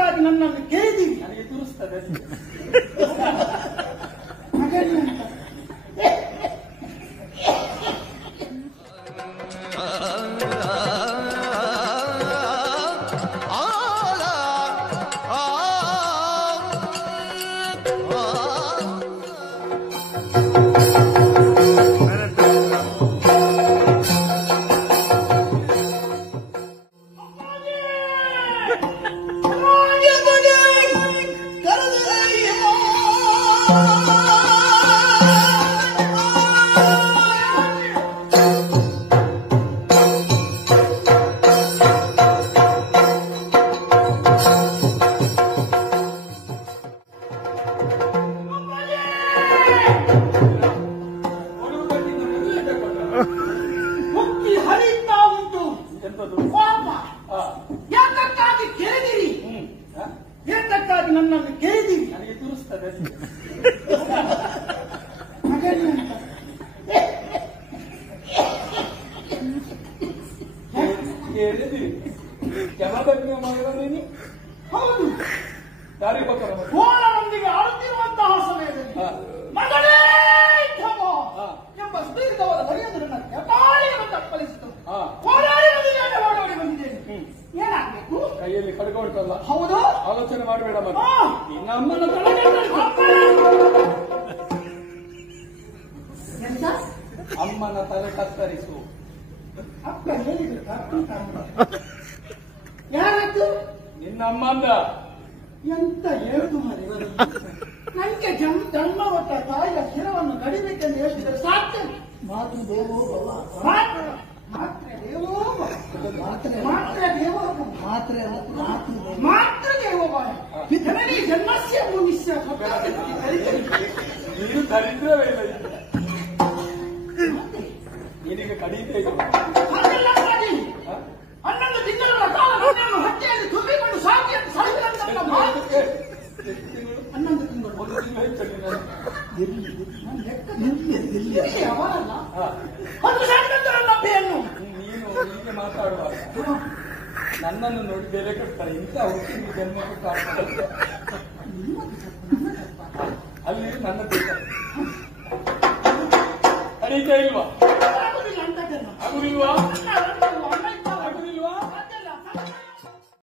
ಎಂತಕ್ಕಾಗಿ ನನ್ನನ್ನು ಕೇಳಿದ್ದೀವಿ? ನನಗೆ ತೋರಿಸ್ತದೆ. ಮುಕ್ತಿ ಹರಿಯುತ್ತಾ ಉಂಟು. ಪಾಪ ಯಾತಕ್ಕಾಗಿ ಕೇಳಿದಿರಿ? ಏತಕ್ಕಾಗಿ ನನ್ನನ್ನು ಕೇಳಿದಿರಿ? ನನಗೆ ತೋರಿಸ್ತದೆ. ಜಮದಗ್ನಿ ಮಗನ ನೀನು? ಹೌದು. ದಾರಿ ಬಕರ ಕೋಣನೊಂದಿಗೆ ಆಡುತ್ತಿರುವಂತಹ ಸಮಯದಲ್ಲಿ ಮಗನೇ ಕ್ಷಮ ಎಂಬ ಸುದೀರ್ಘವಾದ ಮರ್ಯಾದೆ ನನ್ನ ಹೆಬ್ಬಾಳಿಯನ್ನು ತಪ್ಪಲಿಸಿತು. ಹೋರಾಡಿ ಬಂದಿದ್ದೇನೆ, ಓಡೋಡಿ ಬಂದಿದ್ದೇನೆ. ಏನಾಗಬೇಕು? ಕೈಯಲ್ಲಿ ಖಡ್ಗ ಉಂಟಲ್ಲ? ಹೌದು. ಆಲೋಚನೆ ಮಾಡಬೇಡ ಮಗ. ನಿನ್ನ ಅಮ್ಮನ ಎಂತ? ಅಮ್ಮನ ತಲೆ ಕತ್ತರಿಸು. ಅಪ್ಪ ಹೇಳಿದ್ರು. ಯಾರದ್ದು? ನಿನ್ನ ಅಮ್ಮ ಅಂದ. ಎಂತ ಹೇಳುದು ಮಾರಿ ನನಗೆ ಜನ್ಮ ಹೊತ್ತ ತಾಯಿಯ ಶಿರವನ್ನು ಕಡಿಬೇಕೆಂದು ಹೇಳಿದರೆ ಸಾಧ್ಯ. ಮಾತೃ ದೇವೋ ಭವ, ಮಾತೃ ದೇವೋ ಭವ, ಮಾತೃ ದೇವೋ ಭವ, ಮಾತೃ ದೇವೋ ಭವ. ಜನನಿ ಜನ್ಮಸ್ಯ ಭೂಮಿಸ್ಯ ನೀನು ದರಿದ್ರವೇ ಇಲ್ಲ. ನಿನಗೆ ಕಡಿತೆ ಹಾಗೆಲ್ಲ ಮಾಡಿ 11 ತಿಂಗಳ ಕಾಲ ನನ್ನನ್ನು ಹತ್ಯೆಯಲ್ಲಿ ತುಂಬಿಕೊಂಡು ಸಾಕಿ ಅಂತ ಸಾವಿರಂತ 11 ತಿಂಗಳು. ಒಂದು ತಿಂಗಳು ಹೆಚ್ಚು ಅವರಲ್ಲ ಒಂದು ಸಣ್ಣದರ ಲಭ್ಯನ್ನು ನೀನು ಹೀಗೆ ಮಾತಾಡುವಾಗ ನನ್ನನ್ನು ನೋಡಿ ಬೆಲೆ ಕೊಡ್ತಾರೆ. ಇಂಥ ಹುಟ್ಟಿಗೆ ಜನ್ಮ ಕೊಟ್ಟ